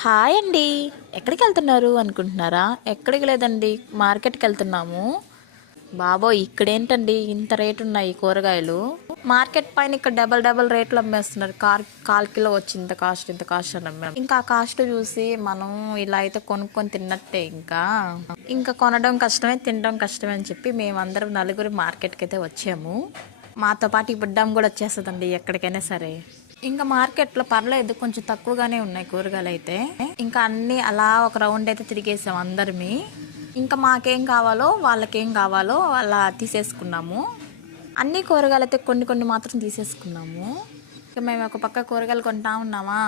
Hi అండి. ఎక్కడికి వెళ్తున్నారు అనుకుంటున్నారా? ఎక్కడికి లేదండి, మార్కెట్కి వెళ్తున్నాము. బాబోయ్, ఇక్కడేంటండి ఇంత రేటు ఉన్నాయి కూరగాయలు. మార్కెట్ పైన ఇక్కడ డబల్ డబల్ రేట్లు అమ్మేస్తున్నారు. కాల్ కిలో వచ్చి ఇంత కాస్ట్ అని అమ్మాము. ఇంకా ఆ కాస్ట్ చూసి మనం ఇలా అయితే కొనుక్కొని తిన్నట్టే. ఇంకా కొనడం కష్టమే, తినడం కష్టమే అని చెప్పి మేమందరం నలుగురు మార్కెట్కి అయితే వచ్చాము. మాతో పాటు ఈ బుడ్డమ్మ కూడా వచ్చేస్తుందండి ఎక్కడికైనా సరే. ఇంకా మార్కెట్లో పర్లేదు, కొంచెం తక్కువగానే ఉన్నాయి కూరగాయలు అయితే. ఇంకా అన్నీ అలా ఒక రౌండ్ అయితే తిరిగేసాం అందరిమి. ఇంకా మాకేం కావాలో వాళ్ళకేం కావాలో అలా తీసేసుకున్నాము. అన్ని కూరగాయలు అయితే కొన్ని కొన్ని మాత్రం తీసేసుకున్నాము. ఇంకా మేము ఒక పక్క కూరగాయలు కొంటా ఉన్నామా,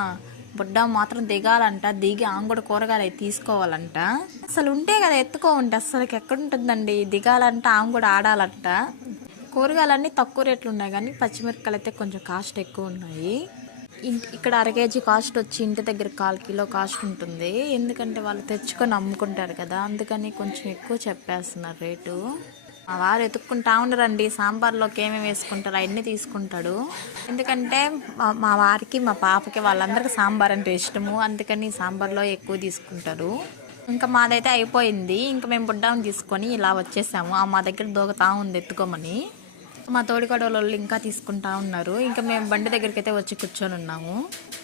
బుడ్డ మాత్రం దిగాలంట. దిగి ఆమె కూడా కూరగాయలు అయితే తీసుకోవాలంట. అసలు ఉంటే కదా ఎత్తుకోమంటే అసలుకి ఎక్కడుంటుందండి, దిగాలంట ఆమె కూడా ఆడాలంట. కూరగాయలన్నీ తక్కువ రేట్లు ఉన్నాయి, కానీ పచ్చిమిరపకాయలు అయితే కొంచెం కాస్ట్ ఎక్కువ ఉన్నాయి. ఇక్కడ అరకేజీ కాస్ట్ వచ్చి ఇంటి దగ్గర 1/4 కిలో కాస్ట్ ఉంటుంది. ఎందుకంటే వాళ్ళు తెచ్చుకొని అమ్ముకుంటారు కదా, అందుకని కొంచెం ఎక్కువ చెప్పేస్తున్నారు రేటు. మా వారు ఎత్తుక్కుంటా ఉండరండి, సాంబార్లోకి ఏమేమి వేసుకుంటారు అవన్నీ తీసుకుంటాడు. ఎందుకంటే మా వారికి మా పాపకి వాళ్ళందరికీ సాంబార్ అంటే ఇష్టము, అందుకని సాంబార్లో ఎక్కువ తీసుకుంటారు. ఇంకా మాదైతే అయిపోయింది. ఇంకా మేము బుడ్డాన్ని తీసుకొని ఇలా వచ్చేసాము. మా దగ్గర దూకతా ఉంది ఎత్తుకోమని. మా తోడికోడలు ఇంకా తీసుకుంటా ఉన్నారు. ఇంకా మేము బండి దగ్గరికి అయితే వచ్చి కూర్చొని ఉన్నాము.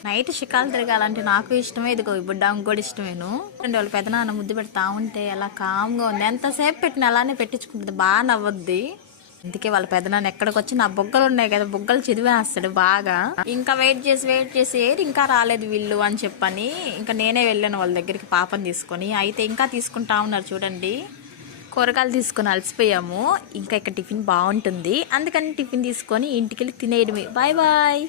నైట్ షికాలు తిరగాలంటే నాకు ఇష్టమే, ఇదిగో బుడ్డాంకి కూడా ఇష్టమేను. వాళ్ళ పెదనాన్న ముద్దు పెడతా ఉంటే ఎలా కామ్గా ఉంది. ఎంతసేపు పెట్టిన అలానే పెట్టించుకుంటుంది, బాగా నవ్వద్ది. అందుకే వాళ్ళ పెదనాన్న ఎక్కడికి వచ్చి నా బుగ్గలు ఉన్నాయి కదా, బుగ్గలు చదివేస్తాడు బాగా. ఇంకా వెయిట్ చేసి ఇంకా రాలేదు వీళ్ళు అని చెప్పని ఇంకా నేనే వెళ్ళాను వాళ్ళ దగ్గరికి పాపని తీసుకొని. అయితే ఇంకా తీసుకుంటా ఉన్నారు చూడండి. కూరగాయలు తీసుకొని అలసిపోయాము. ఇంకా ఇక్కడ టిఫిన్ బాగుంటుంది, అందుకని టిఫిన్ తీసుకొని ఇంటికి వెళ్ళి తినేయడమే. Bye bye.